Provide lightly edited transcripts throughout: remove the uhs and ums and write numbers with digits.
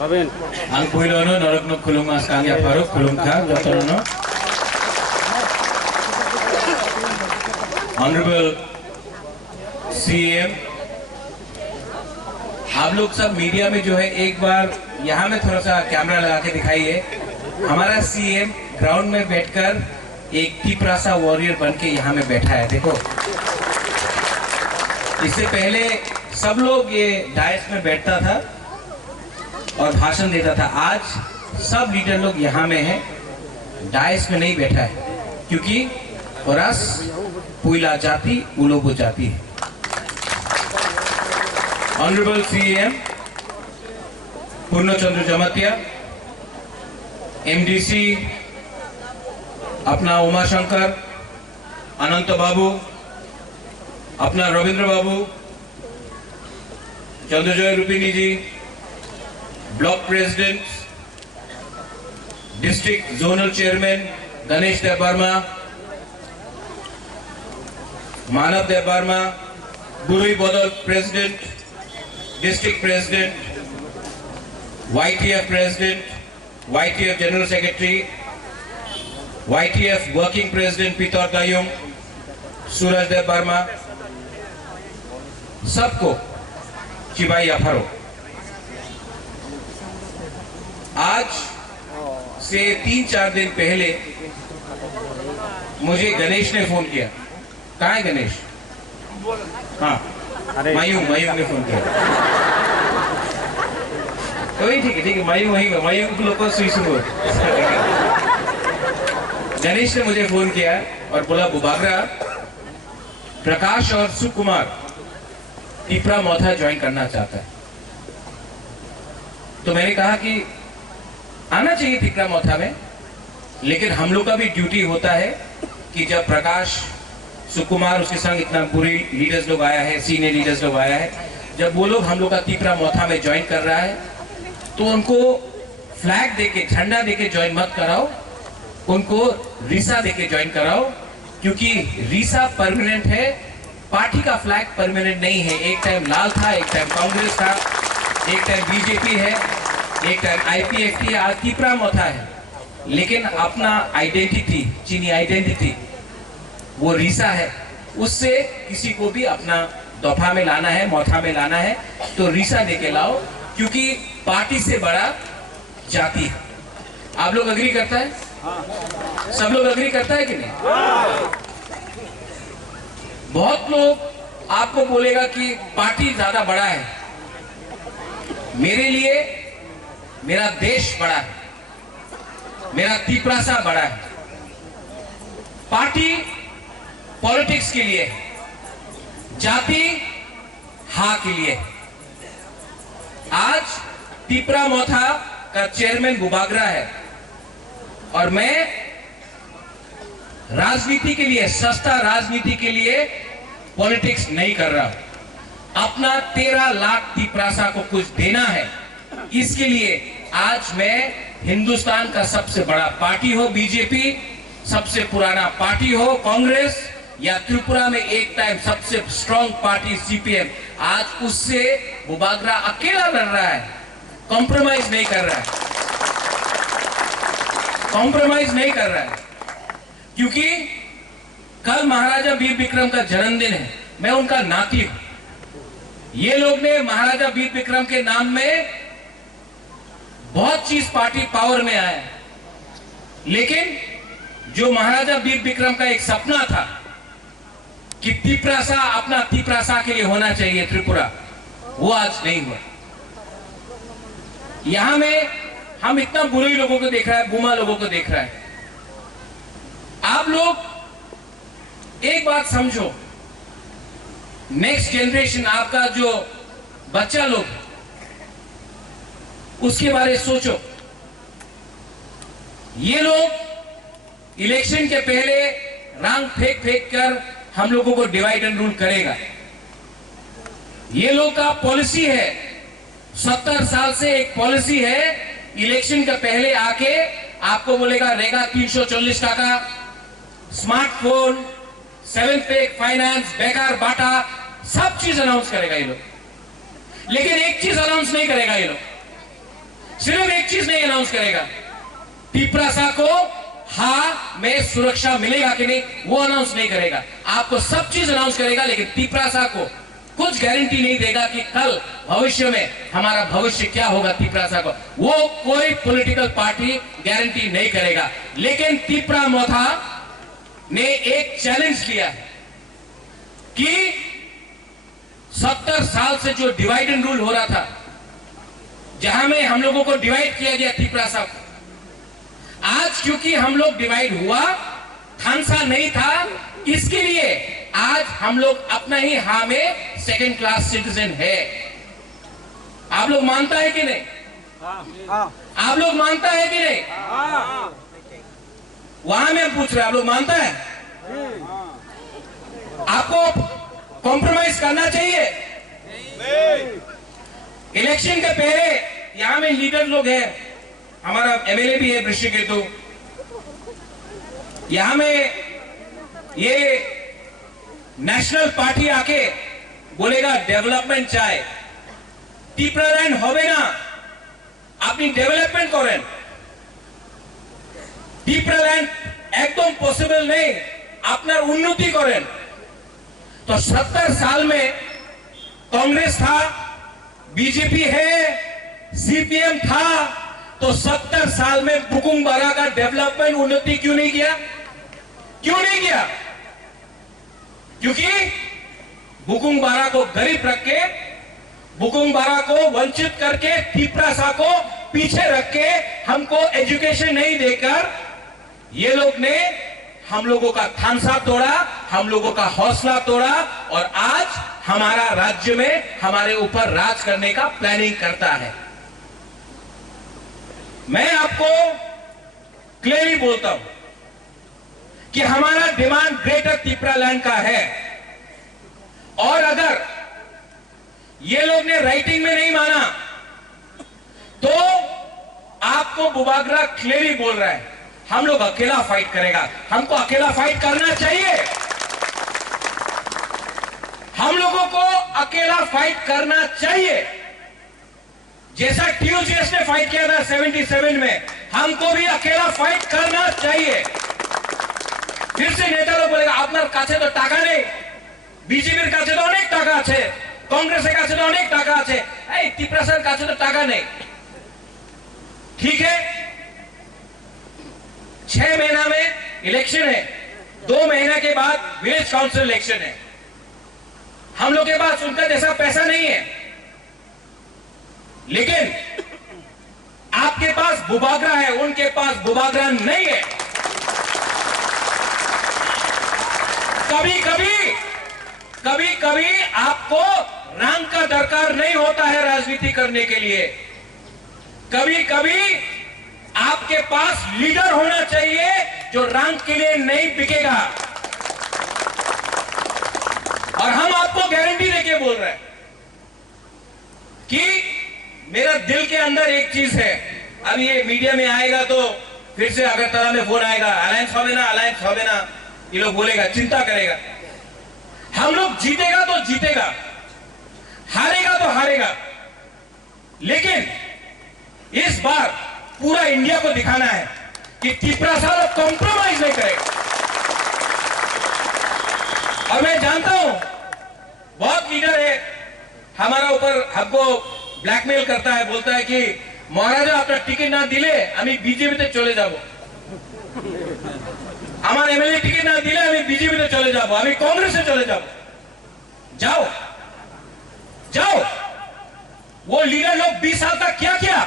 Ang puilono norok kulung mas kangya paruk kulung kha jotono. Honorable CM, आप लोग सब media में जो है एक बार यहाँ में थोड़ा सा कैमरा लगा के दिखाइए। हमारा सीएम ग्राउंड में बैठकर एक तिपरासा वॉरियर बन के यहाँ में बैठा है। देखो, इससे पहले सब लोग ये डायस में बैठता था और भाषण देता था। आज सब लीडर लोग यहाँ में हैं, डायस में नहीं बैठा है, क्योंकि परास पुइला जाति उलोबो जाति है। Honourable CM Purnachandra Jamatia, MDC अपना उमाशंकर, अनंत बाबू, अपना Rabindra Babu, Chandrajoy Rupini ji, block president, district zonal chairman Ganesh Dev Varma, Manav Dev Varma, बुरुई बदल president, district president, YTF president, YTF general secretary, YTF working president Peter दायुम, सूरज देव वर्मा, सबको चिबाई अफरो। आज से 3-4 दिन पहले मुझे गणेश ने फोन किया। कहाँ है गणेश? हाँ, मयूंग ने फोन किया। वही ठीक है, मयूंग लोग को सुई सुनो। गणेश ने मुझे फोन किया और बोला, बुबागरा, प्रकाश और सुकुमार तिपरा मोथा ज्वाइन करना चाहता है। तो मैंने कहा कि आना चाहिए तिपरा मोथा में, लेकिन हम लोग का भी ड्यूटी होता है कि जब प्रकाश, सुकुमार, उसके संग इतना बुरी लीडर्स लोग आया है, सीनियर लीडर्स लोग आया है, जब वो लोग हम लोग का तिपरा मोथा में ज्वाइन कर रहा है तो उनको फ्लैग देके, झंडा देके ज्वाइन मत कराओ, उनको रीसा देके ज्वाइन कराओ, क्योंकि रीसा परमानेंट है, पार्टी का फ्लैग परमानेंट नहीं है। एक टाइम लाल था, एक टाइम कांग्रेस था, एक टाइम बीजेपी है, एक टाइम IPFT है, आज तिपरा मोथा है, लेकिन अपना आइडेंटिटी, चीनी आइडेंटिटी वो रीसा है, उससे किसी को भी अपना दफा में लाना है, मोथा में लाना है, तो रीसा देके लाओ, क्योंकि पार्टी से बड़ा जाति है। आप लोग अग्री करता है? सब लोग अग्री करता है कि नहीं? बहुत लोग आपको बोलेगा कि पार्टी ज्यादा बड़ा है। मेरे लिए मेरा देश बड़ा है, मेरा तिपरासा बड़ा है। पार्टी पॉलिटिक्स के लिए, जाति हा के लिए। आज तिपरा मोथा का चेयरमैन बुबागरा है और मैं राजनीति के लिए, सस्ता राजनीति के लिए पॉलिटिक्स नहीं कर रहा। अपना 13 लाख तिपरासा को कुछ देना है, इसके लिए आज मैं हिंदुस्तान का सबसे बड़ा पार्टी हो बीजेपी, सबसे पुराना पार्टी हो कांग्रेस, या त्रिपुरा में एक टाइम सबसे स्ट्रॉन्ग पार्टी CPM, आज उससे बुबागरा अकेला लड़ रहा है, कॉम्प्रोमाइज नहीं कर रहा है, कॉम्प्रोमाइज नहीं कर रहा है, क्योंकि कल महाराजा वीर विक्रम का जन्मदिन है, मैं उनका नाती हूं। ये लोग ने महाराजा वीर विक्रम के नाम में बहुत चीज पार्टी पावर में आया, लेकिन जो महाराजा वीर विक्रम का एक सपना था कि तिपरासा अपना तिपरासा के लिए होना चाहिए त्रिपुरा, वो आज नहीं हुआ। यहां में हम इतना बुरे लोगों को देख रहा है, बुमा लोगों को देख रहा है। आप लोग एक बात समझो, नेक्स्ट जनरेशन, आपका जो बच्चा लोग, उसके बारे में सोचो। ये लोग इलेक्शन के पहले रंग फेंक कर हम लोगों को डिवाइड एंड रूल करेगा। ये लोग का पॉलिसी है, 70 साल से एक पॉलिसी है, इलेक्शन के पहले आके आपको बोलेगा रेगा 340 टाका, स्मार्टफोन, 7th पे फाइनेंस, बेकार बाटा, सब चीज अनाउंस करेगा ये लोग। लेकिन एक चीज अनाउंस नहीं करेगा ये लोग, सिर्फ एक चीज नहीं अनाउंस करेगा, तिपरासा को हाँ में सुरक्षा मिलेगा कि नहीं वो अनाउंस नहीं करेगा। आपको सब चीज अनाउंस करेगा, लेकिन तिपरासा को कुछ गारंटी नहीं देगा कि कल भविष्य में हमारा भविष्य क्या होगा। तिपरासा को वो कोई पॉलिटिकल पार्टी गारंटी नहीं करेगा। लेकिन तिपरा मोथा ने एक चैलेंज लिया है कि 70 साल से जो डिवाइड एंड रूल हो रहा था, जहां में हम लोगों को डिवाइड किया गया तिपरासा को, आज क्योंकि हम लोग डिवाइड हुआ, खानसा नहीं था, इसके लिए आज हम लोग अपना ही हाँ में सेकंड क्लास सिटीजन है। आप लोग मानता है कि नहीं? आप लोग मानता है कि नहीं? वहां में पूछ रहे, आप लोग मानता है? आपको कॉम्प्रोमाइज करना चाहिए। इलेक्शन के पहले यहां में लीडर लोग हैं, हमारा एमएलए भी है वृश्चिकेतु, यहां में ये नेशनल पार्टी आके बोलेगा डेवलपमेंट चाहे, টিপ্রাল্যান্ড হবে না, আপনি ডেভেলপমেন্ট করেন। টিপ্রাল্যান্ড একদম পসিবল নেই, আপনার উন্নতি করেন। तो 70 साल में कांग्रेस था, बीजेपी है, सीपीएम था, तो 70 साल में बुकुंगबारा का डेवलपमेंट उन्नति क्यों नहीं किया? क्यों नहीं किया? क्योंकि बुकुंगबारा को गरीब रख के, बुकुंगबारा को वंचित करके, तिपरासा को पीछे रख के, हमको एजुकेशन नहीं देकर ये लोग ने हम लोगों का थानसा तोड़ा, हम लोगों का हौसला तोड़ा, और आज हमारा राज्य में हमारे ऊपर राज करने का प्लानिंग करता है। मैं आपको क्लियरली बोलता हूं कि हमारा डिमांड ग्रेटर तिपरालैंड का है, और अगर ये लोग ने राइटिंग में नहीं माना तो आपको बुबागरा क्लियरली बोल रहा है, हम लोग अकेला फाइट करेगा। हमको अकेला फाइट करना चाहिए, हम लोगों को अकेला फाइट करना चाहिए। जैसा टीयूजीएस ने फाइट किया था 77 में, हमको भी अकेला फाइट करना चाहिए। फिर से नेता लोग बोलेगा আপনার কাছে তো টাকা নেই, বিজেপির কাছে তো অনেক টাকা আছে, কংগ্রেসের কাছে তো অনেক টাকা আছে, এই তিপরাসার কাছে তো টাকা নেই। ठीक है, 6 महीना में इलेक्शन है, 2 महीने के बाद विलेज काउंसिल इलेक्शन है। हम लोग के पास उनका जैसा पैसा नहीं है, लेकिन आपके पास बुबागरा है, उनके पास बुबागरा नहीं है। कभी कभी आपको रंग का दरकार नहीं होता है राजनीति करने के लिए। कभी कभी आपके पास लीडर होना चाहिए जो रंग के लिए नहीं बिकेगा। और हम आपको गारंटी देके बोल रहे हैं कि मेरा दिल के अंदर एक चीज है। अब ये मीडिया में आएगा तो फिर से अगरतला में फोन आएगा, अलायंस होवे ना, अलायंस होवे ना, ये लोग बोलेगा, चिंता करेगा। हम लोग जीतेगा तो जीतेगा, हारेगा तो हारेगा, लेकिन इस बार पूरा इंडिया को दिखाना है कि तिपरासा लोग कॉम्प्रोमाइज नहीं करेगा। और मैं जानता हूं बहुत लीडर है हमारा ऊपर हमको ब्लैकमेल करता है, बोलता है कि महाराजा अपना टिकट ना दिले हमें बीजेपी चले जाबो, আমার এমএলএ টিকিট না দিলে আমি বিজেপিতে চলে যাব, আমি कांग्रेस चले যাব। जाओ जाओ, वो लीडर लोग 20 साल तक क्या किया?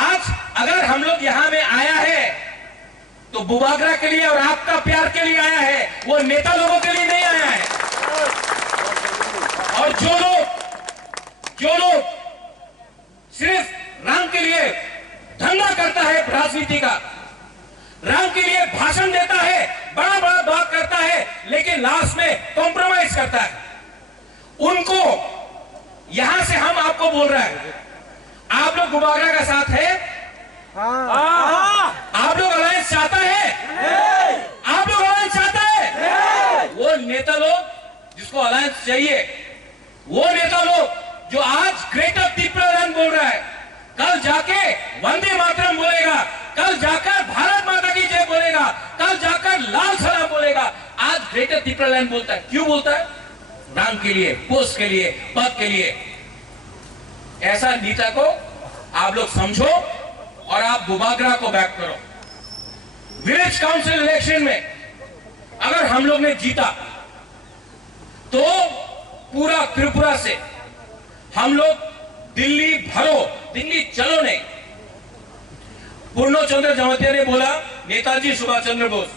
आज अगर हम लोग यहां में आया है तो बुबागरा के लिए और आपका प्यार के लिए आया है, वो नेता लोगों के लिए नहीं आया है। और जो लोग सिर्फ रंग के लिए धंधा करता है, राजनीति का रंग के लिए भाषण देता है, बड़ा बड़ा बात करता है, लेकिन लास्ट में कॉम्प्रोमाइज करता है, उनको यहां से हम आपको बोल रहे हैं, आप लोग बुबागरा का साथ है? आप लोग अलायंस चाहता है? आप लोग अलायंस चाहता है? वो नेता लोग जिसको अलायंस चाहिए, वो नेता लोग जो आज ग्रेटर तिपरालैंड बोल रहा है, कल जाके वंदे मातरम बोलेगा, कल जाकर भारत माता की जय बोलेगा, कल जाकर लाल सलाम बोलेगा। आज ग्रेटर त्रिपुरालैंड बोलता है, क्यों बोलता है? रंग के लिए, पोस्ट के लिए, पद के लिए। ऐसा नेता को आप लोग समझो और आप बुबागरा को बैक करो। विलेज काउंसिल इलेक्शन में अगर हम लोग ने जीता तो पूरा त्रिपुरा से हम लोग दिल्ली भरो, दिल्ली चलो नहीं। पूर्णो चंद्र जमातिया ने बोला, नेताजी सुभाष चंद्र बोस,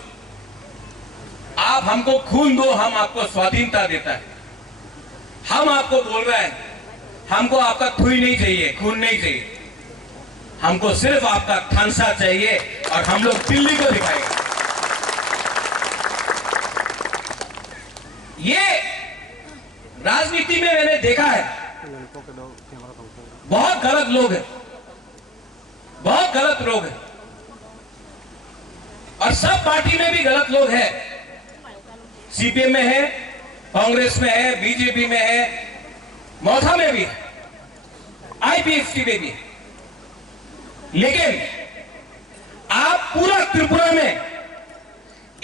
आप हमको खून दो, हम आपको स्वाधीनता देता है। हम आपको बोल रहे हैं, हमको आपका थुई नहीं चाहिए, खून नहीं चाहिए, हमको सिर्फ आपका थानसा चाहिए और हम लोग दिल्ली को दिखाएंगे। ये राजनीति में मैंने देखा है, बहुत गलत लोग हैं, बहुत गलत लोग हैं, और सब पार्टी में भी गलत लोग हैं। सीपीएम में है, कांग्रेस में है, बीजेपी में है, मौथा में भी है, आईपीएफटी में भी है। लेकिन आप पूरा त्रिपुरा में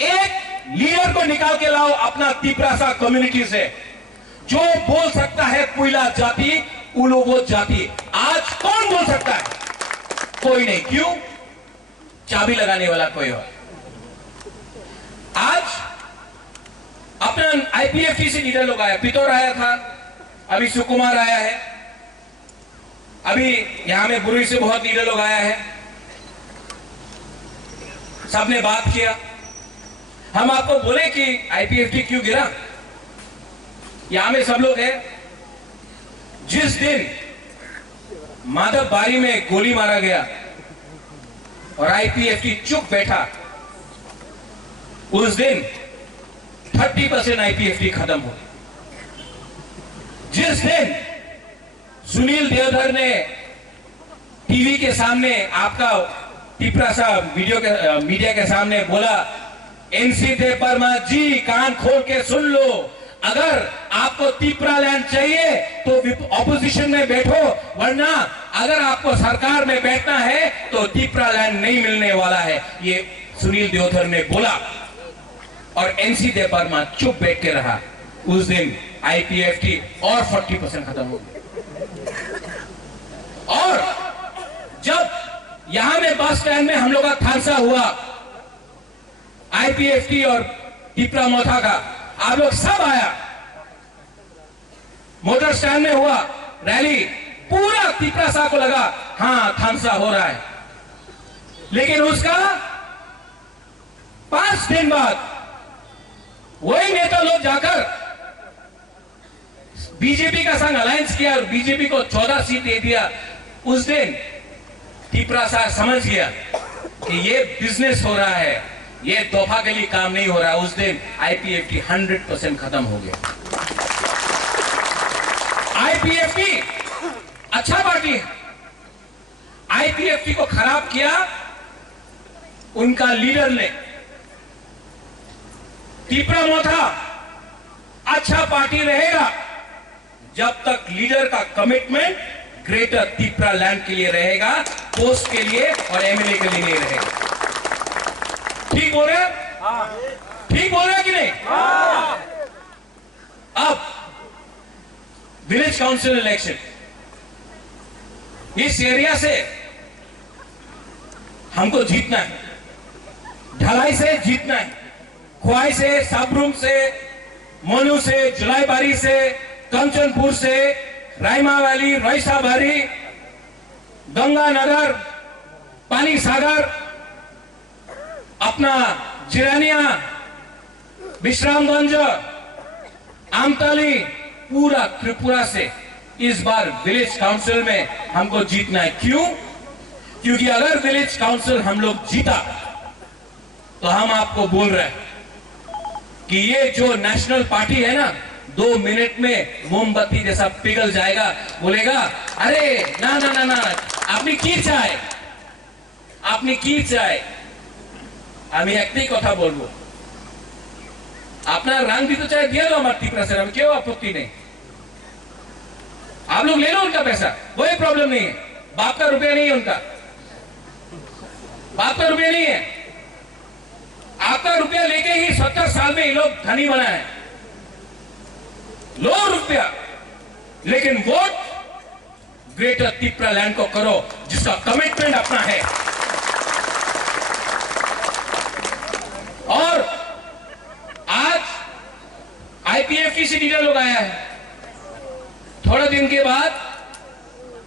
एक लीडर को निकाल के लाओ अपना तिपरासा कम्युनिटी से, जो बोल सकता है कोयला जाति, उलोगो जाति। आज कौन बोल सकता है? कोई नहीं। क्यों? चाबी लगाने वाला कोई और। आज अपना आईपीएफटी से लीडर लोग आया, पितौर आया था, अभी सुकुमार आया है, अभी यहां में बुरुई से बहुत लीडर लोग आया है, सबने बात किया। हम आपको बोले कि आईपीएफटी क्यों गिरा? यहां में सब लोग हैं। जिस दिन माधव बारी में गोली मारा गया और आईपीएफटी चुप बैठा, उस दिन 30% आईपीएफटी खत्म हो। जिस दिन सुनील देवधर ने टीवी के सामने, आपका तिपरासा मीडिया के सामने बोला, एनसी देव वर्मा जी कान खोल के सुन लो, अगर आपको त्रिपुरालैंड चाहिए तो ऑपोजिशन में बैठो, वरना अगर आपको सरकार में बैठना है तो त्रिपुरालैंड नहीं मिलने वाला है। ये सुनील देवधर ने बोला और एनसी देव वर्मा चुप बैठ के रहा। उस दिन आईपीएफटी और 40% खत्म हो गया। और जब यहां में बस स्टैंड में हम लोग का थानसा हुआ, आईपीएफटी और त्रिपुरा मोथा का, आप लोग सब आया, मोटर स्टैंड में हुआ रैली, पूरा त्रिपुरा को लगा हां थानसा हो रहा है। लेकिन उसका 5 दिन बाद वही नेता लोग जाकर बीजेपी का संग अलायंस किया और बीजेपी को 14 सीट दे दिया। उस दिन त्रिपुरा समझ गया कि ये बिजनेस हो रहा है, ये तोहफा के लिए काम नहीं हो रहा है। उस दिन आईपीएफटी 100% खत्म हो गया। आईपीएफटी अच्छा पार्टी है, आईपीएफटी को खराब किया उनका लीडर ने। त्रिपुरा मोथा अच्छा पार्टी रहेगा जब तक लीडर का कमिटमेंट ग्रेटर त्रिपुरालैंड के लिए रहेगा, पोस्ट के लिए और एमएलए के लिए नहीं रहेगा। ठीक बोल रहे हैं? ठीक बोल रहे हैं कि नहीं? अब विलेज काउंसिल इलेक्शन, इस एरिया से हमको जीतना है, ढलाई से जीतना है, खुआई से, साबरूम से, मोनू से, जुलाईबारी से, कंचनपुर से, रायमा वैली, रईसाबारी, गंगानगर, पानी सागर, अपना जिरानिया, विश्रामगंज, आमतली, पूरा त्रिपुरा से इस बार विलेज काउंसिल में हमको जीतना है। क्यों? क्योंकि अगर विलेज काउंसिल हम लोग जीता तो हम आपको बोल रहे हैं कि ये जो नेशनल पार्टी है ना, 2 मिनट में मोमबत्ती जैसा पिघल जाएगा, बोलेगा अरे ना ना ना ना, आपने की चाय, आपने की चाय। আমি একটাই কথা বলবো, আপনার रंग भी तो चाहे दिया लो हमारे त्रिपुरा से, हमें क्यों आपत्ति नहीं, आप लोग ले लो उनका पैसा, कोई प्रॉब्लम नहीं है। बाप का रुपया नहीं है उनका, बाप का रुपया नहीं है। आपका रुपया लेके ही 70 साल में ये लोग धनी बना है। लो रुपया, लेकिन वोट ग्रेटर तिपरा लैंड को करो जिसका कमिटमेंट अपना है। और आज आईपीएफटी से लीडर लोग आया है, थोड़े दिन के बाद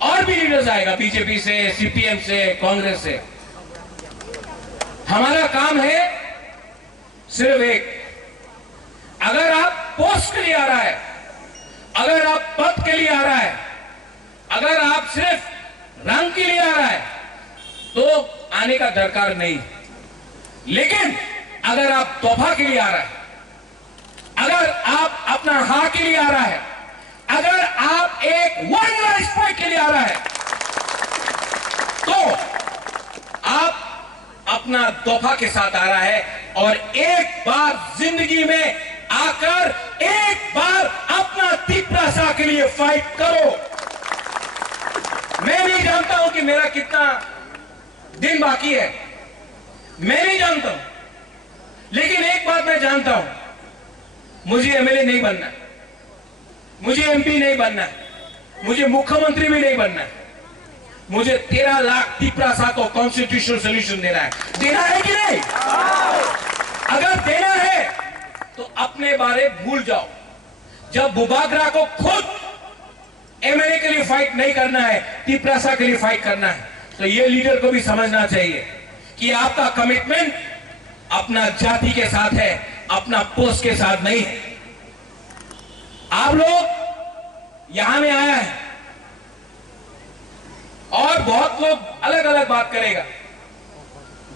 और भी लीडर्स आएगा, बीजेपी से, सीपीएम से, कांग्रेस से। हमारा काम है सिर्फ एक, अगर आप पोस्ट के लिए आ रहा है, अगर आप पद के लिए आ रहा है, अगर आप सिर्फ रंग के लिए आ रहा है तो आने का दरकार नहीं। लेकिन अगर आप तोहफा के लिए आ रहा है, अगर आप अपना हाँ के लिए आ रहा है, अगर आप एक वन लाइफ फाइट के लिए आ रहा है, तो आप अपना तोहफा के साथ आ रहा है। और एक बार जिंदगी में आकर एक बार अपना तिपरासा के लिए फाइट करो। मैं नहीं जानता हूं कि मेरा कितना दिन बाकी है, मैं नहीं जानता हूं, लेकिन एक बात मैं जानता हूं, मुझे एमएलए नहीं बनना, मुझे एमपी नहीं बनना, मुझे मुख्यमंत्री भी नहीं बनना, मुझे 13 लाख तिपरासा को कॉन्स्टिट्यूशनल सोल्यूशन देना है। देना है कि नहीं? अगर देना है तो अपने बारे भूल जाओ। जब बुबागरा को खुद एमएलए के लिए फाइट नहीं करना है, तिपरासा के लिए फाइट करना है, तो ये लीडर को भी समझना चाहिए कि आपका कमिटमेंट अपना जाति के साथ है, अपना पोस्ट के साथ नहीं है। आप लोग यहां में आया है और बहुत लोग अलग अलग बात करेगा,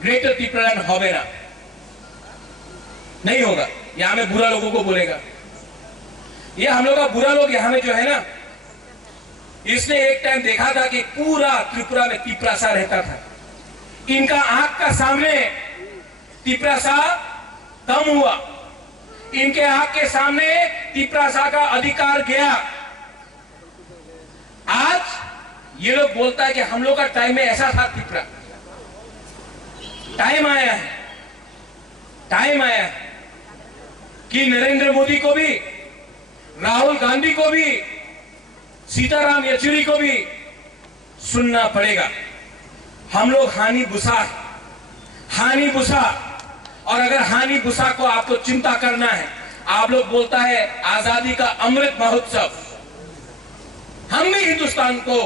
ग्रेटर तिपरा लैंड होवे ना, नहीं होगा। यहां में बुरा लोगों को बोलेगा, ये हम लोग का बुरा लोग यहां में जो है ना, इसने एक टाइम देखा था कि पूरा त्रिपुरा में तिपरासा रहता था। इनका आंख का सामने तिपरासा कम हुआ, इनके आंख के सामने तिपरासा का अधिकार गया। आज ये लोग बोलता है कि हम लोग का टाइम में ऐसा था तिपरा। टाइम आया है, टाइम आया है कि नरेंद्र मोदी को भी, राहुल गांधी को भी, सीताराम येचुरी को भी सुनना पड़ेगा। हम लोग हानि बुसा, हानि बुसा। और अगर हानि बुसा को आपको चिंता करना है, आप लोग बोलता है आजादी का अमृत महोत्सव, हम भी हिंदुस्तान को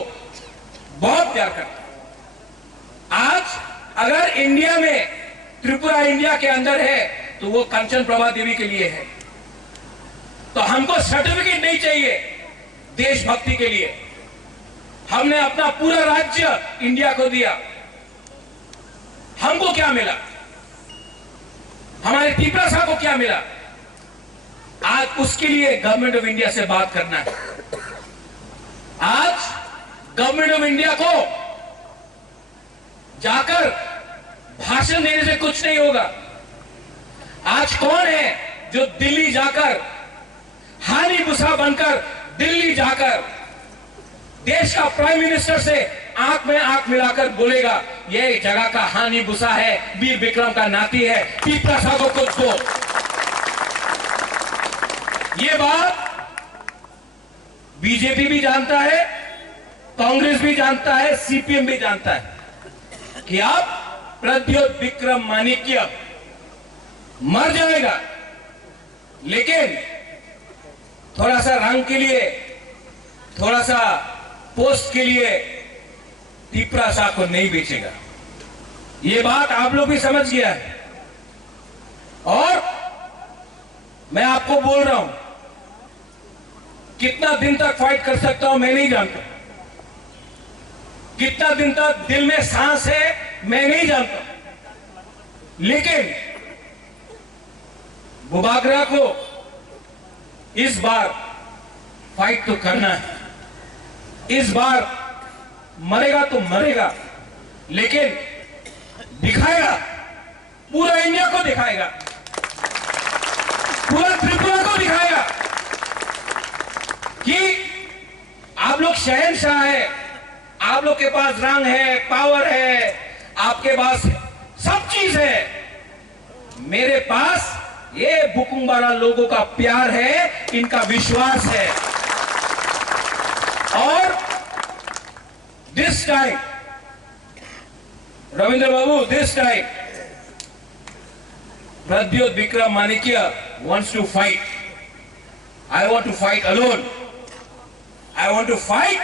बहुत प्यार करते हैं। आज अगर इंडिया में, त्रिपुरा इंडिया के अंदर है तो वो कंचन प्रभा देवी के लिए है। तो हमको सर्टिफिकेट नहीं चाहिए देशभक्ति के लिए, हमने अपना पूरा राज्य इंडिया को दिया। हमको क्या मिला? हमारे तिपरासा को क्या मिला? आज उसके लिए गवर्नमेंट ऑफ इंडिया से बात करना है। आज गवर्नमेंट ऑफ इंडिया को जाकर भाषण देने से कुछ नहीं होगा। आज कौन है जो दिल्ली जाकर, हानि बुसा बनकर दिल्ली जाकर देश का प्राइम मिनिस्टर से आंख में आंख मिलाकर बोलेगा ये जगह का हानि बुसा है, वीर विक्रम का नाती है, तिपरासा को कुछ दो। ये बात बीजेपी भी जानता है, कांग्रेस भी जानता है, सीपीएम भी जानता है कि अब प्रद्योत विक्रम माणिक्य मर जाएगा, लेकिन थोड़ा सा रंग के लिए, थोड़ा सा पोस्ट के लिए तिपरासा को नहीं बेचेगा। ये बात आप लोग भी समझ गया है। और मैं आपको बोल रहा हूं, कितना दिन तक फाइट कर सकता हूं मैं नहीं जानता, कितना दिन तक दिल में सांस है मैं नहीं जानता, लेकिन बुबागरा को इस बार फाइट तो करना है। इस बार मरेगा तो मरेगा, लेकिन दिखाएगा, पूरा इंडिया को दिखाएगा, पूरा त्रिपुरा को दिखाएगा कि आप लोग शहंशाह है, आप लोग के पास रंग है, पावर है, आपके पास सब चीज है। मेरे पास ये बुकुम्बारा लोगों का प्यार है, इनका विश्वास है। और this time Ravindra Babu, this time Pradyot Vikram Manikya wants to fight. I want to fight alone. I want to fight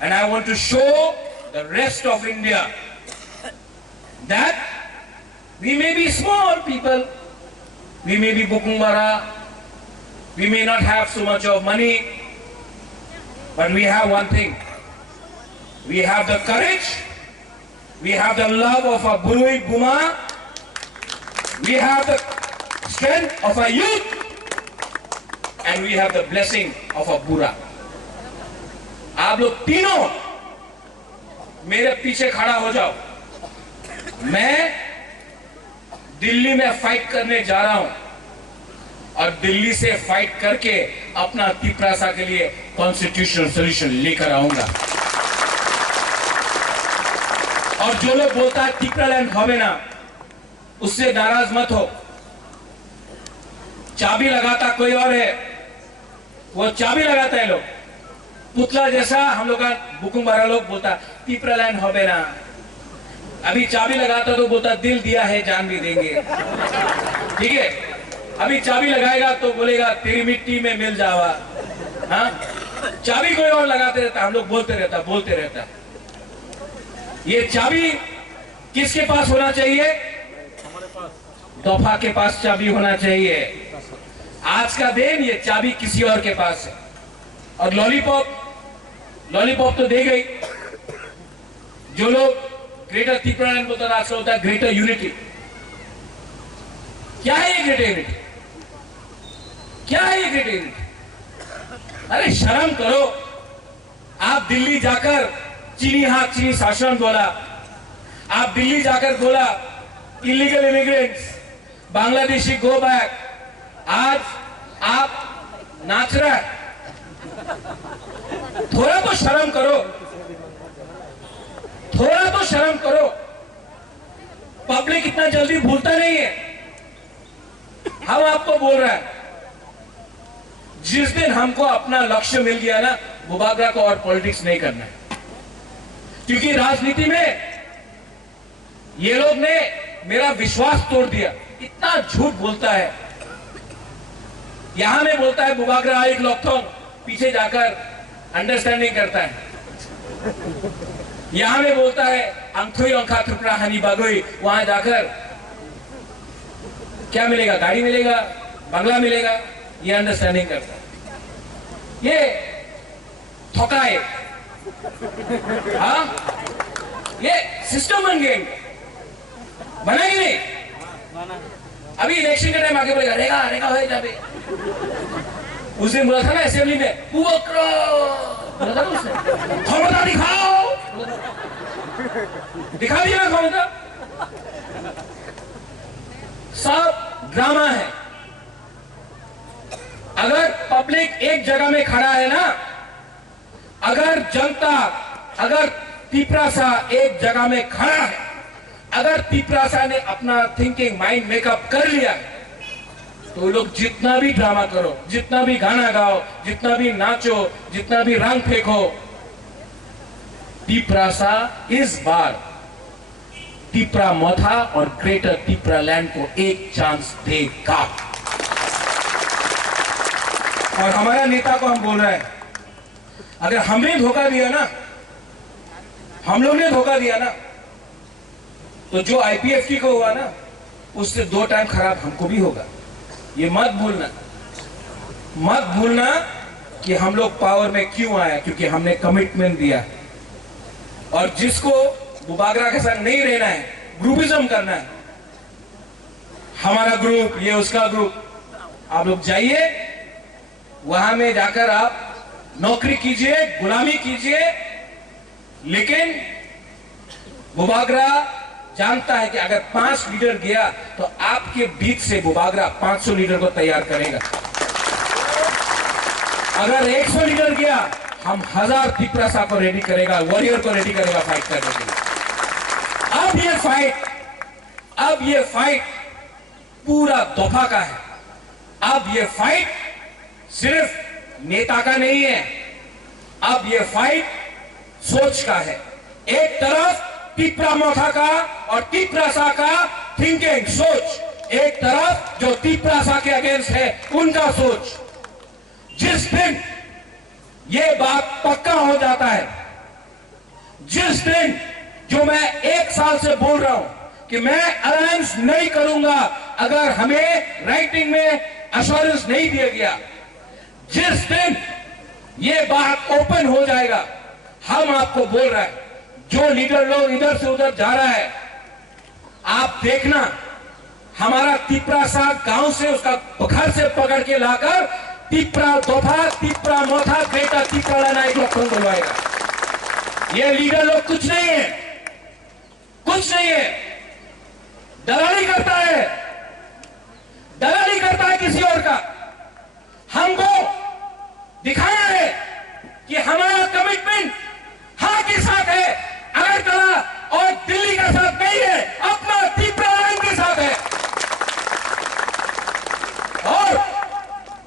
and I want to show the rest of India that we may be small people, we may be Bukumbara, we may not have so much of money, but we have one thing. We have the courage, we have the love of our Burui Buma, we have the strength of our youth, and we have the blessing of our Bura. आप लोग तीनों मेरे पीछे खड़ा हो जाओ। मैं दिल्ली में फाइट करने जा रहा हूं और दिल्ली से फाइट करके अपना तिपरासा के लिए कॉन्स्टिट्यूशनल सोल्यूशन लेकर आऊंगा। और जो लोग बोलता है तिपरालैंड होवे ना, उससे नाराज मत हो। चाबी लगाता कोई और है, वो चाबी लगाता है लोग। पुतला जैसा हम लोग का बुकुम्बारा लोग बोलता तिपरालैंड होवे ना, अभी चाबी लगाता तो बोलता दिल दिया है जान भी देंगे। ठीक है, अभी चाबी लगाएगा तो बोलेगा तेरी मिट्टी में मिल जावा। हाँ, चाबी कोई और लगाते रहता, हम लोग बोलते रहता। ये चाबी किसके पास होना चाहिए? तोहफा के पास चाबी होना चाहिए। आज का दिन ये चाबी किसी और के पास है। और लॉलीपॉप तो दे गई। जो लोग ग्रेटर तिपरालैंड को तो रास्ता होता है ग्रेटर यूनिटी। क्या है ये ग्रेटर यूनिटी? क्या है ये ग्रेटर यूनिटी? अरे शर्म करो। आप दिल्ली जाकर चीनी हाथ चीनी शासन बोला, आप दिल्ली जाकर बोला illegal immigrants, Bangladeshi go back. आज आप नाच रहा है। थोड़ा तो शर्म करो, थोड़ा तो शर्म करो। पब्लिक इतना जल्दी भूलता नहीं है। हम आपको बोल रहे हैं, जिस दिन हमको अपना लक्ष्य मिल गया ना, बुबागरा को और पॉलिटिक्स नहीं करना है। क्योंकि राजनीति में ये लोग ने मेरा विश्वास तोड़ दिया। इतना झूठ बोलता है। यहां में बोलता है बुबागरा एक लॉकथोंग, पीछे जाकर अंडरस्टैंडिंग करता है। यहां में बोलता है अंथुई अंखा थुकरा हनी बागोई, वहां जाकर क्या मिलेगा? गाड़ी मिलेगा, बंगला मिलेगा, ये अंडरस्टैंडिंग करता है। ये ठोकाए। हाँ, ये सिस्टम बन गए, बना ही नहीं। अभी इलेक्शन के टाइम आगे बोलेगा रेगा रेगा हो जाए। उस दिन बोला था ना असेंबली में, बोला था उसने क्षमता दिखाओ, दिखा दिया ना क्षमता। सब ड्रामा है। अगर पब्लिक एक जगह में खड़ा है ना, अगर जनता, अगर तिपरासा एक जगह में खड़ा है, अगर तिपरासा ने अपना थिंकिंग माइंड मेकअप कर लिया, तो लोग जितना भी ड्रामा करो, जितना भी गाना गाओ, जितना भी नाचो, जितना भी रंग फेंको, तिपरासा इस बार तिपरा मोथा और ग्रेटर तिपरालैंड को एक चांस देगा। और हमारा नेता को हम बोल रहे हैं, अगर हमने धोखा दिया ना, हम लोग ने धोखा दिया ना, तो जो आईपीएफटी को हुआ ना, उससे 2 टाइम खराब हमको भी होगा। ये मत भूलना कि हम लोग पावर में क्यों आया, क्योंकि हमने कमिटमेंट दिया। और जिसको बुबागरा के साथ नहीं रहना है, ग्रुपिज्म करना है, हमारा ग्रुप, ये उसका ग्रुप, आप लोग जाइए, वहां में जाकर आप नौकरी कीजिए, गुलामी कीजिए। लेकिन बुबागरा जानता है कि अगर 5 लीडर गया तो आपके बीच से बुबागरा 500 लीडर को तैयार करेगा। अगर 100 लीडर गया, हम 1000 तिपरासा को रेडी करेगा, वॉरियर को रेडी करेगा फाइट करने के लिए। अब ये फाइट पूरा दफा का है। अब ये फाइट सिर्फ नेता का नहीं है, अब ये फाइट सोच का है। एक तरफ तिपरा मोथा का और तिपरासा का थिंकिंग सोच, एक तरफ जो तिपरासा के अगेंस्ट है उनका सोच। जिस दिन ये बात पक्का हो जाता है, जिस दिन जो मैं 1 साल से बोल रहा हूं कि मैं अलायंस नहीं करूंगा अगर हमें राइटिंग में अश्योरेंस नहीं दिया गया, जिस दिन ये बात ओपन हो जाएगा, हम आपको बोल रहे हैं, जो लीडर लोग इधर से उधर जा रहा है, आप देखना, हमारा तिपरासा गांव से उसका घर से पकड़ के लाकर तिपरा दोफा, तिपरा मोथा, बेटा तिपरा नायक लखन बुलवाएगा। ये लीडर लोग कुछ नहीं है, कुछ नहीं है, दलाली करता है, दलाली करता है किसी और का। हमको दिखाना है कि हमारा कमिटमेंट हाँ के साथ है, अगरतला और दिल्ली का साथ नहीं है, अपना तिपरा लाइन के साथ है। और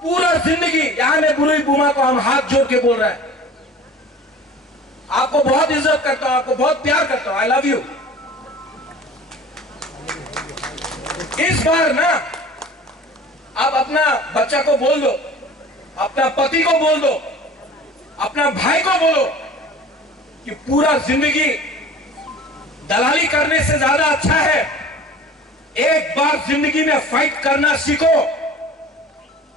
पूरा जिंदगी, यहां मैं बुरुई बुमा को हम हाथ जोड़ के बोल रहे हैं, आपको बहुत इज्जत करता हूं, आपको बहुत प्यार करता हूं, आई लव यू। इस बार ना आप अपना बच्चा को बोल दो, अपना पति को बोल दो, अपना भाई को बोलो कि पूरा जिंदगी दलाली करने से ज्यादा अच्छा है, एक बार जिंदगी में फाइट करना सीखो,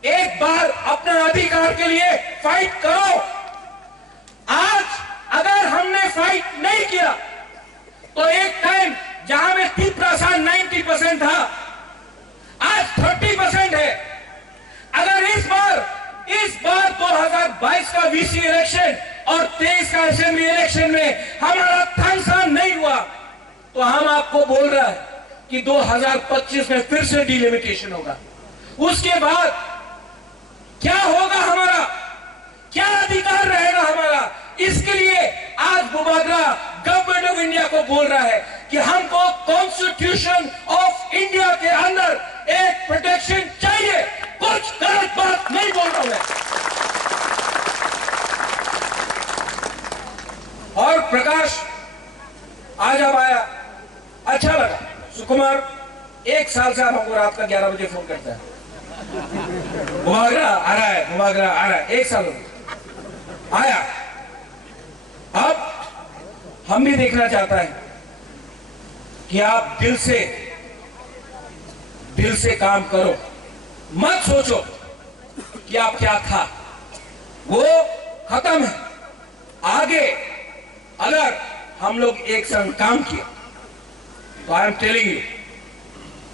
एक बार अपने अधिकार के लिए फाइट करो। आज अगर हमने फाइट नहीं किया तो एक टाइम जहां में तिपरासा 90% था, आज 30% है। अगर इस बार 2022 का वीसी इलेक्शन और 23 का असेंबली इलेक्शन में हमारा थांसा नहीं हुआ तो हम आपको बोल रहा है कि 2025 में फिर से डिलिमिटेशन होगा। उसके बाद क्या होगा, हमारा क्या अधिकार रहेगा हमारा, इसके लिए आज बुबागरा गवर्नमेंट ऑफ इंडिया को बोल रहा है कि हमको कॉन्स्टिट्यूशन ऑफ इंडिया के अंदर एक प्रोटेक्शन चाहिए। कुछ गलत बात नहीं बोल रहा मैं। और प्रकाश आज अब आया, अच्छा लगा। सुकुमार 1 साल से आप हमको रात का 11 बजे फोन करता है, बुबागरा आ रहा है, बुबागरा आ रहा है, 1 साल आया। अब हम भी देखना चाहता है कि आप दिल से काम करो, मत सोचो कि आप क्या था, वो खत्म है। आगे अगर हम लोग एक संग काम किया तो आई एम टेलिंग यू,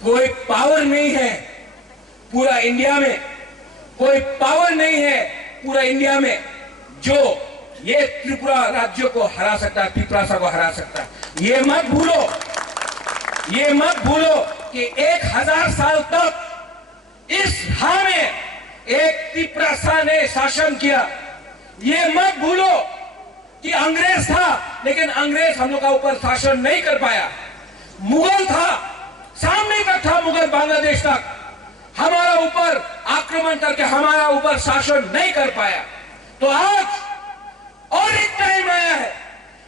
कोई पावर नहीं है पूरा इंडिया में, कोई पावर नहीं है पूरा इंडिया में जो ये त्रिपुरा राज्य को हरा सकता है, तिपरासा को हरा सकता है। ये मत भूलो, ये मत भूलो कि 1000 साल तक इस हां में एक तिपरासा ने शासन किया। ये मत भूलो कि अंग्रेज था, लेकिन अंग्रेज हम लोग का ऊपर शासन नहीं कर पाया। मुगल था, सामने तक था मुगल, बांग्लादेश तक, हमारा ऊपर आक्रमण करके हमारा ऊपर शासन नहीं कर पाया। तो आज और एक टाइम आया है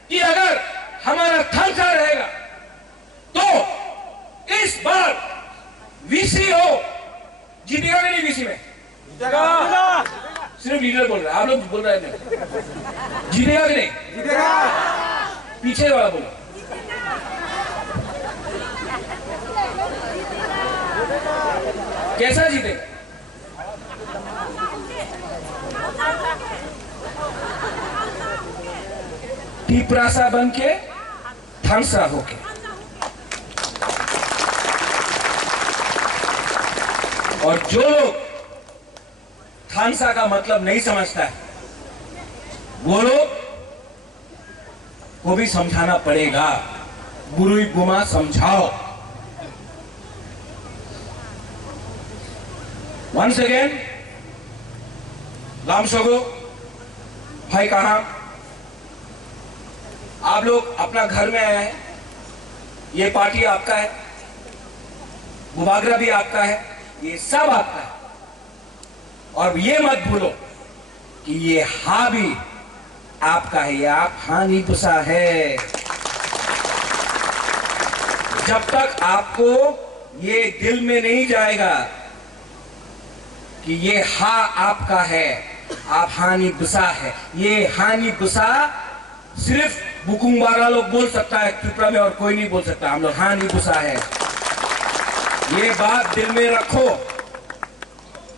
कि अगर हमारा थांसा रहेगा तो इस बार वीसी हो, जीतेगा कि नहीं वीसी में? जीतेगा। सिर्फ लीडर बोल रहा है, आप लोग बोल रहे हैं जीतेगा कि नहीं? जीतेगा। पीछे वाला बोलो। कैसा जीतेगा? तिपरासा बन के, थांसा होके। और जो लोग थांसा का मतलब नहीं समझता है, वो लोग को भी समझाना पड़ेगा। बुरुई बुमा समझाओ। Once again, Lam Shogo, भाई कहाँ, आप लोग अपना घर में आए हैं, ये पार्टी आपका है, बुबागरा भी आपका है, ये सब आपका है। और ये मत भूलो कि ये हा भी आपका है, ये आप हानि पुसा है। जब तक आपको ये दिल में नहीं जाएगा कि ये हा आपका है, आप हानि बुसा है, ये हानि बुसा सिर्फ बुकुंबारा लोग बोल सकता है त्रिपुरा में, और कोई नहीं बोल सकता। हम लोग हानि बुसा है, ये बात दिल में रखो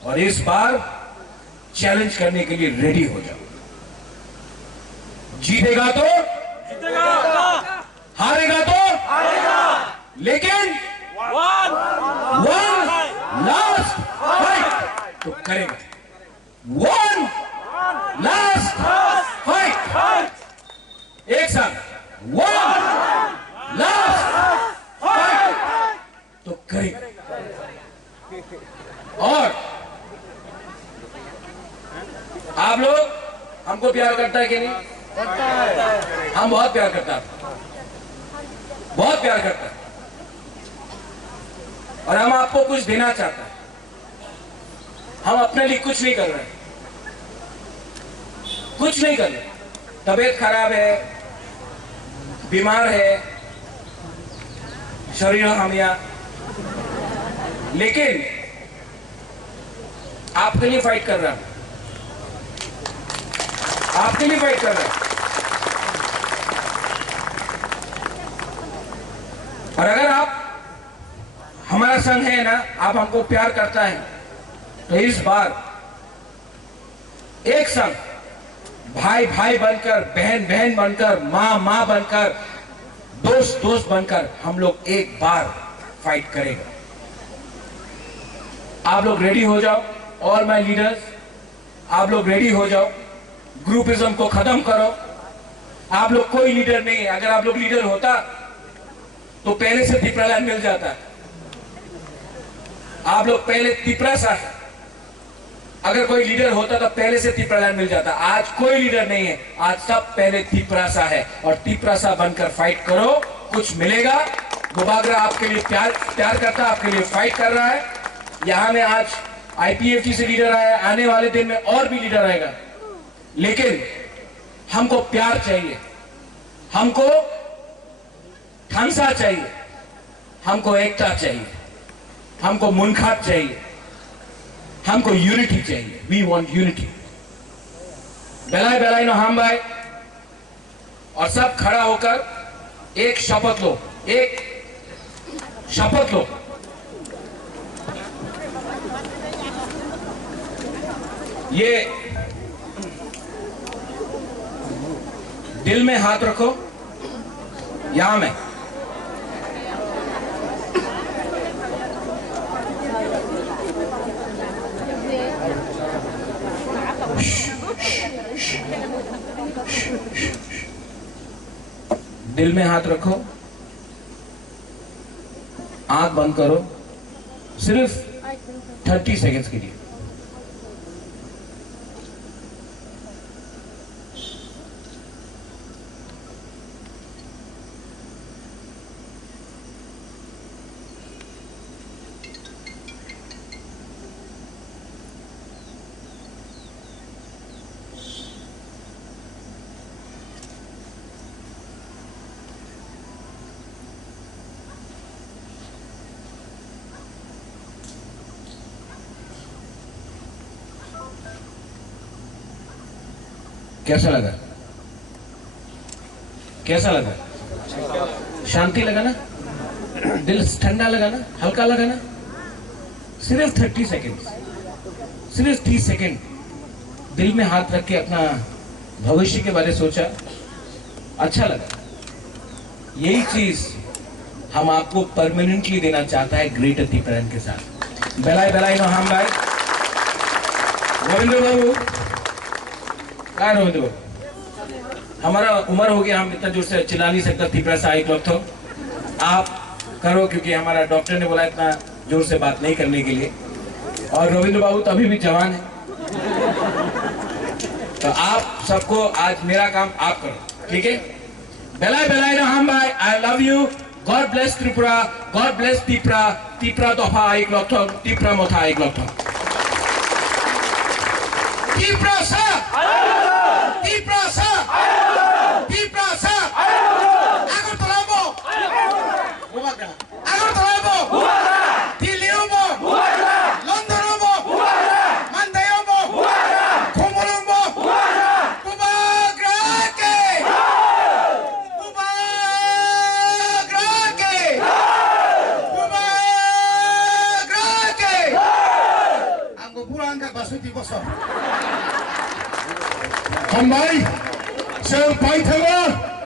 और इस बार चैलेंज करने के लिए रेडी हो जाओ। जीतेगा तो जीतेगा, हारेगा तो हारेगा, लेकिन वन लास्ट फाइट तो करेगा। वन लास्ट फाइट, एक साथ वन लास्ट फाइट तो करेगा। और आप लोग हमको प्यार करता है कि नहीं? करता है। हम बहुत प्यार करता है, बहुत प्यार करता है, और हम आपको कुछ देना चाहते हैं। हम अपने लिए कुछ नहीं कर रहे, कुछ नहीं कर रहे। तबीयत खराब है, बीमार है शरीर हमिया, लेकिन आपके लिए फाइट कर रहा हूं, आपके लिए फाइट कर रहा हूं। और अगर आप हमारा संग है ना, आप हमको प्यार करता है, तो इस बार एक संग भाई भाई बनकर, बहन बहन बनकर, माँ माँ बनकर, दोस्त दोस्त बनकर हम लोग एक बार फाइट करेंगे। आप लोग रेडी हो जाओ, ऑल माय लीडर्स, आप लोग रेडी हो जाओ। ग्रुपिज्म को खत्म करो। आप लोग कोई लीडर नहीं है। अगर आप लोग लीडर होता तो पहले से तिपरालैंड मिल जाता। आप लोग पहले तिपरासा है, अगर कोई लीडर होता तो पहले से तिपरालैंड मिल जाता। आज कोई लीडर नहीं है, आज सब पहले तिपरासा है, और तिपरासा बनकर फाइट करो, कुछ मिलेगा। बुबागरा आपके लिए प्यार करता, आपके लिए फाइट कर रहा है। यहां में आज IPFT से लीडर आया, आने वाले दिन में और भी लीडर आएगा, लेकिन हमको प्यार चाहिए, हमको ठंसा चाहिए, हमको एकता चाहिए, हमको मुनखात चाहिए, हमको यूनिटी चाहिए। We want unity. बेलाई बेलाई नो हम भाई, और सब खड़ा होकर एक शपथ लो, एक शपथ लो। ये दिल में हाथ रखो, यहां में दिल में हाथ रखो, आंख बंद करो, सिर्फ 30 सेकेंड्स के लिए। कैसा लगा? कैसा लगा? शांति लगा ना? दिल ठंडा लगा ना? हल्का लगा ना? सिर्फ 30 सेकेंड, सिर्फ 30 सेकेंड दिल में हाथ रख के अपना भविष्य के बारे में सोचा, अच्छा लगा। यही चीज हम आपको परमानेंटली देना चाहता है ग्रेटर तिपरालैंड के साथ। बेलाई बेलाई नो हम भाई। रविंद्र बाबू, क्या रविंद्र बाबू, हमारा उम्र हो गया, हम इतना जोर से चिल्ला नहीं सकता तिपरासा एक वक्त हो। आप करो, क्योंकि हमारा डॉक्टर ने बोला इतना जोर से बात नहीं करने के लिए। और रविंद्र बाबू तो अभी भी जवान है, तो आप सबको आज मेरा काम आप करो, ठीक है? बेलाई बेलाई ना हम भाई, I love you. God bless Tripura. God bless Tripura. Tripura tofa aik lothom. Tripura motha aik lothom. Tripura sa. Tripura sa. Tripura sa. Agar tolabo. Buwaga. Agar tolabo. Buwaga. Delhi mo. Buwaga. London mo. Buwaga. Mumbai mo. Buwaga. Komoro mo. Buwaga. Buwaga ke. Kembali, saya Pai Tengah.